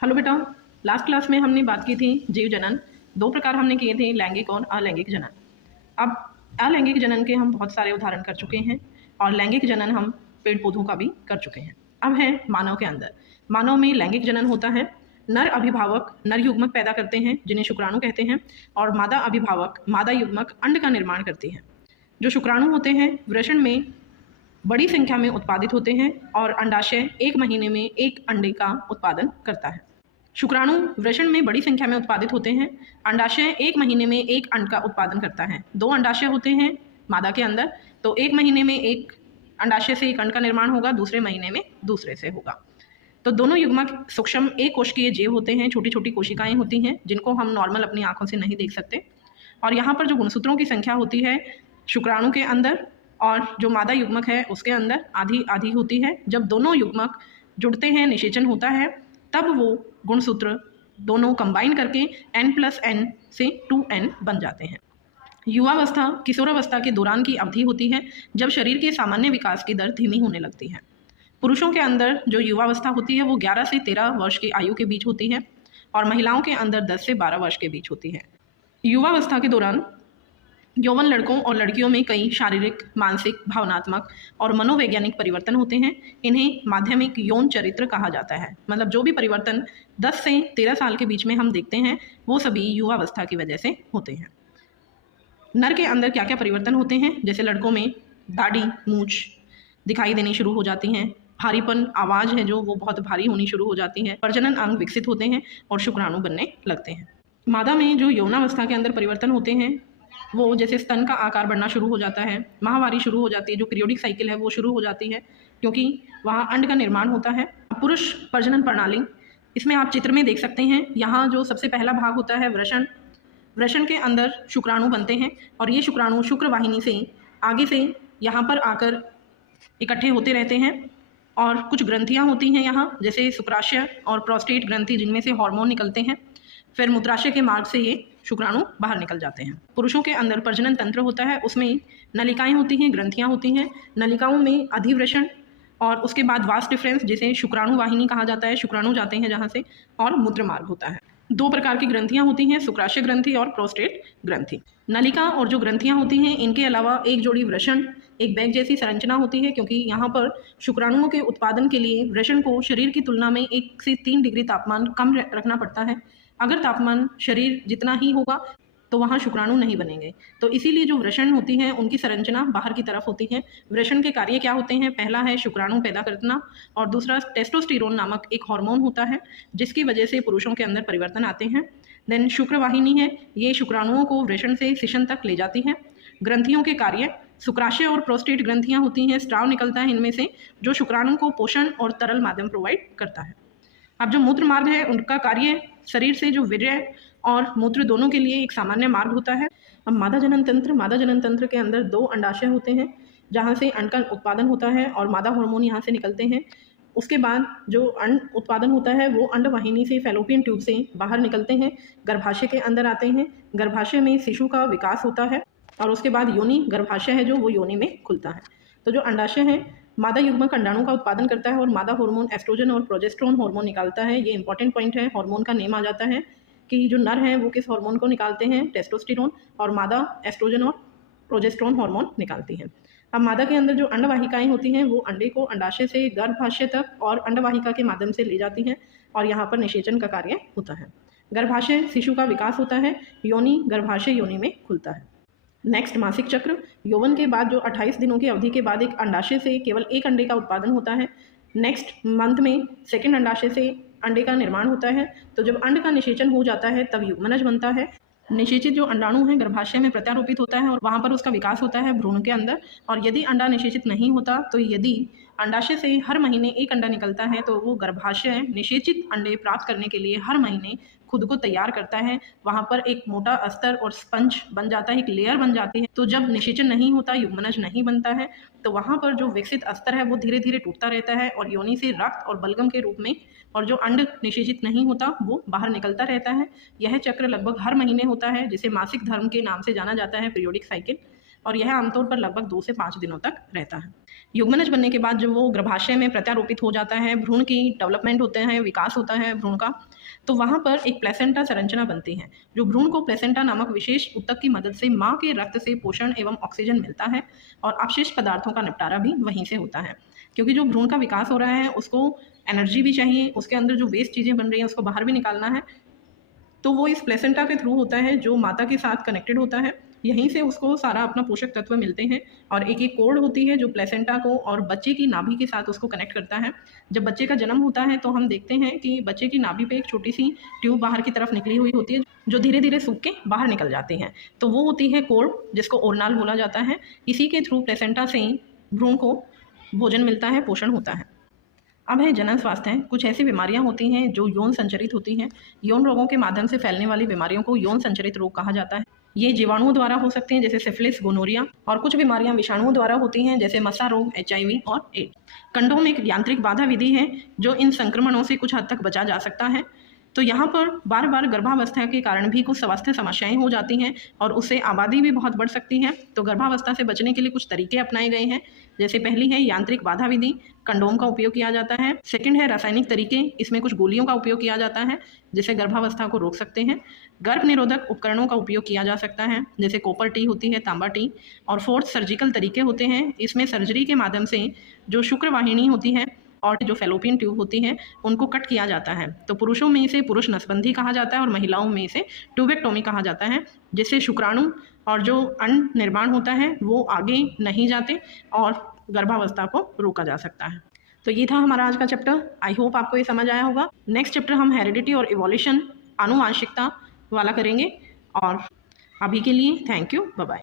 Hello बेटा, last class में हमने बात की थी जीव जनन। दो प्रकार हमने किए थे, लैंगिक और अलैंगिक जनन। अब अलैंगिक जनन के हम बहुत सारे उदाहरण कर चुके हैं और लैंगिक जनन हम पेड़ पौधों का भी कर चुके हैं। अब है मानव के अंदर। मानव में लैंगिक जनन होता है। नर अभिभावक नर युग्मक पैदा करते हैं जिन्हें शुक्राणु कहते हैं, और मादा अभिभावक मादा युग्मक अंड का निर्माण करती है। जो शुक्राणु होते हैं वृषण में बड़ी संख्या में उत्पादित होते हैं और अंडाशय 1 महीने में 1 अंडे का उत्पादन करता है। शुक्राणु वृषण में बड़ी संख्या में उत्पादित होते हैं। अंडाशय 1 महीने में 1 अंड का उत्पादन करता है। 2 अंडाशय होते हैं मादा के अंदर, तो 1 महीने में 1 अंडाशय से 1 अंड का निर्माण होगा, दूसरे महीने में दूसरे से होगा। तो दोनों युग्मक सूक्ष्म एक कोशिकीय जीव होते हैं। छोटी छोटी कोशिकाएं होती हैं जिनको हम नॉर्मल अपनी आंखों से नहीं देख सकते। और यहाँ पर जो गुणसूत्रों की संख्या होती है शुक्राणु के अंदर और जो मादा युग्मक है उसके अंदर आधी आधी होती है। जब दोनों युग्मक जुड़ते हैं, निषेचन होता है, तब वो गुणसूत्र दोनों कंबाइन करके n+n से 2n बन जाते हैं। युवावस्था किशोरावस्था के दौरान की अवधि होती है जब शरीर के सामान्य विकास की दर धीमी होने लगती है। पुरुषों के अंदर जो युवावस्था होती है वो 11 से 13 वर्ष की आयु के बीच होती है और महिलाओं के अंदर 10 से 12 वर्ष के बीच होती है। युवावस्था के दौरान यौवन लड़कों और लड़कियों में कई शारीरिक, मानसिक, भावनात्मक और मनोवैज्ञानिक परिवर्तन होते हैं। इन्हें माध्यमिक यौन चरित्र कहा जाता है। मतलब जो भी परिवर्तन 10 से 13 साल के बीच में हम देखते हैं वो सभी युवावस्था की वजह से होते हैं। नर के अंदर क्या क्या परिवर्तन होते हैं, जैसे लड़कों में दाढ़ी, मूछ दिखाई देनी शुरू हो जाती हैं, भारीपन, आवाज़ है जो वो बहुत भारी होनी शुरू हो जाती है, प्रजनन अंग विकसित होते हैं और शुक्राणु बनने लगते हैं। मादा में जो यौनावस्था के अंदर परिवर्तन होते हैं वो जैसे स्तन का आकार बढ़ना शुरू हो जाता है, माहवारी शुरू हो जाती है, जो पीरियोडिक साइकिल है वो शुरू हो जाती है क्योंकि वहाँ अंड का निर्माण होता है। पुरुष प्रजनन प्रणाली, इसमें आप चित्र में देख सकते हैं। यहाँ जो सबसे पहला भाग होता है वृषण, वृषण के अंदर शुक्राणु बनते हैं और ये शुक्राणु शुक्र वाहिनी से आगे से यहाँ पर आकर इकट्ठे होते रहते हैं और कुछ ग्रंथियाँ होती हैं यहाँ, जैसे शुक्राशय और प्रोस्टेट ग्रंथि, जिनमें से हार्मोन निकलते हैं। फिर मूत्राशय के मार्ग से ये शुक्राणु बाहर निकल जाते हैं। पुरुषों के अंदर प्रजनन तंत्र होता है, उसमें नलिकाएं होती हैं, ग्रंथियां होती हैं। नलिकाओं में अधिवृषण और उसके बाद वास डिफरेंस, जिसे शुक्राणु वाहिनी कहा जाता है, शुक्राणु जाते हैं जहाँ से, और मूत्र मार्ग होता है। 2 प्रकार की ग्रंथियां होती हैं, शुक्राशय ग्रंथि और प्रोस्टेट ग्रंथि। नलिका और जो ग्रंथियां होती हैं इनके अलावा एक जोड़ी वृषण, एक बैग जैसी संरचना होती है, क्योंकि यहाँ पर शुक्राणुओं के उत्पादन के लिए वृषण को शरीर की तुलना में 1 से 3 डिग्री तापमान कम रखना पड़ता है। अगर तापमान शरीर जितना ही होगा तो वहाँ शुक्राणु नहीं बनेंगे। तो इसीलिए जो वृषण होती हैं उनकी संरचना बाहर की तरफ होती है। वृषण के कार्य क्या होते हैं, पहला है शुक्राणु पैदा करना और दूसरा टेस्टोस्टेरोन नामक एक हार्मोन होता है जिसकी वजह से पुरुषों के अंदर परिवर्तन आते हैं। देन शुक्रवाहिनी है, ये शुक्राणुओं को वृषण से शिशन तक ले जाती है। ग्रंथियों के कार्य, शुक्राशय और प्रोस्टेट ग्रंथियाँ होती हैं, स्राव निकलता है इनमें से जो शुक्राणु को पोषण और तरल माध्यम प्रोवाइड करता है। अब जो मूत्र मार्ग है उनका कार्य शरीर से जो वीर्य और मूत्र दोनों के लिए एक सामान्य मार्ग होता है। अब मादा जनन तंत्र के अंदर 2 अंडाशय होते हैं जहाँ से अंड का उत्पादन होता है और मादा हार्मोन यहाँ से निकलते हैं। उसके बाद जो अंड उत्पादन होता है वो अंडवाहिनी से फैलोपियन ट्यूब से बाहर निकलते हैं, गर्भाशय के अंदर आते हैं। गर्भाशय में शिशु का विकास होता है और उसके बाद योनि गर्भाशय है जो वो योनि में खुलता है। तो जो अंडाशय है मादा युग्मक अंडाणु का उत्पादन करता है और मादा हार्मोन एस्ट्रोजन और प्रोजेस्टेरोन हार्मोन निकालता है। ये इंपॉर्टेंट पॉइंट है, हार्मोन का नेम आ जाता है कि जो नर हैं वो किस हार्मोन को निकालते हैं, टेस्टोस्टेरोन, और मादा एस्ट्रोजन और प्रोजेस्टेरोन हार्मोन निकालती है। अब मादा के अंदर जो अंडवाहिकाएं होती हैं वो अंडे को अंडाशय से गर्भाशय तक और अंडवाहिका के माध्यम से ले जाती हैं और यहाँ पर निषेचन का कार्य होता है। गर्भाशय शिशु का विकास होता है, योनि गर्भाशय योनि में खुलता है। नेक्स्ट मासिक चक्र, यौवन के बाद जो 28 दिनों की अवधि के बाद एक अंडाशय से केवल 1 अंडे का उत्पादन होता है। नेक्स्ट मंथ में सेकंड अंडाशय से अंडे का निर्माण होता है। तो जब अंड का निषेचन हो जाता है तब युग्मनज बनता है। निषेचित जो अंडाणु है गर्भाशय में प्रत्यारोपित होता है और वहाँ पर उसका विकास होता है भ्रूण के अंदर। और यदि अंडा निषेचित नहीं होता तो यदि अंडाशय से हर महीने 1 अंडा निकलता है तो वो गर्भाशय निषेचित अंडे प्राप्त करने के लिए हर महीने खुद को तैयार करता है। वहाँ पर एक मोटा अस्तर और स्पंज बन जाता है, एक लेयर बन जाती है। तो जब निषेचन नहीं होता, युग्मनज नहीं बनता है, तो वहाँ पर जो विकसित अस्तर है वो धीरे धीरे टूटता रहता है और योनि से रक्त और बलगम के रूप में, और जो अंड निषेचित नहीं होता वो बाहर निकलता रहता है। यह चक्र लगभग हर महीने होता है जिसे मासिक धर्म के नाम से जाना जाता है, पीरियोडिक साइकिल। और यह आमतौर पर लगभग 2 से 5 दिनों तक रहता है। युग्मनज बनने के बाद जब वो गर्भाशय में प्रत्यारोपित हो जाता है, भ्रूण की डेवलपमेंट होते हैं, विकास होता है भ्रूण का, तो वहाँ पर एक प्लेसेंटा संरचना बनती है। जो भ्रूण को प्लेसेंटा नामक विशेष ऊतक की मदद से माँ के रक्त से पोषण एवं ऑक्सीजन मिलता है और अवशिष्ट पदार्थों का निपटारा भी वहीं से होता है। क्योंकि जो भ्रूण का विकास हो रहा है उसको एनर्जी भी चाहिए, उसके अंदर जो वेस्ट चीज़ें बन रही हैं उसको बाहर भी निकालना है, तो वो इस प्लेसेंटा के थ्रू होता है जो माता के साथ कनेक्टेड होता है। यहीं से उसको सारा अपना पोषक तत्व मिलते हैं और एक एक कोड होती है जो प्लेसेंटा को और बच्चे की नाभि के साथ उसको कनेक्ट करता है। जब बच्चे का जन्म होता है तो हम देखते हैं कि बच्चे की नाभि पे एक छोटी सी ट्यूब बाहर की तरफ निकली हुई होती है जो धीरे धीरे सूख के बाहर निकल जाती है, तो वो होती है कोड, जिसको ओरनाल बोला जाता है। इसी के थ्रू प्लेसेंटा से भ्रूण को भोजन मिलता है, पोषण होता है। अब है जनन स्वास्थ्य। कुछ ऐसी बीमारियां होती हैं जो यौन संचरित होती हैं। यौन रोगों के माध्यम से फैलने वाली बीमारियों को यौन संचरित रोग कहा जाता है। ये जीवाणुओं द्वारा हो सकते हैं जैसे सिफिलिस, गोनोरिया, और कुछ बीमारियां विषाणुओं द्वारा होती हैं जैसे मसा रोग, HIV और एड्स। कंडोम एक यांत्रिक बाधा विधि है जो इन संक्रमणों से कुछ हद तक बचा जा सकता है। तो यहाँ पर बार बार गर्भावस्था के कारण भी कुछ स्वास्थ्य समस्याएं हो जाती हैं और उससे आबादी भी बहुत बढ़ सकती है। तो गर्भावस्था से बचने के लिए कुछ तरीके अपनाए गए हैं। जैसे पहली है यांत्रिक बाधा विधि, कंडोम का उपयोग किया जाता है। सेकंड है रासायनिक तरीके, इसमें कुछ गोलियों का उपयोग किया जाता है जिससे गर्भावस्था को रोक सकते हैं। गर्भ निरोधक उपकरणों का उपयोग किया जा सकता है जैसे कॉपर टी होती है, तांबा टी। और फोर्थ सर्जिकल तरीके होते हैं, इसमें सर्जरी के माध्यम से जो शुक्रवाहिनी होती है और जो फेलोपियन ट्यूब होती है उनको कट किया जाता है। तो पुरुषों में इसे पुरुष नसबंदी कहा जाता है और महिलाओं में इसे ट्यूबेक्टोमी कहा जाता है, जिससे शुक्राणु और जो अंड निर्माण होता है वो आगे नहीं जाते और गर्भावस्था को रोका जा सकता है। तो ये था हमारा आज का चैप्टर। आई होप आपको ये समझ आया होगा। नेक्स्ट चैप्टर हम हेरिडिटी और इवोल्यूशन, आनुवांशिकता वाला करेंगे। और अभी के लिए थैंक यू, बाय बाय।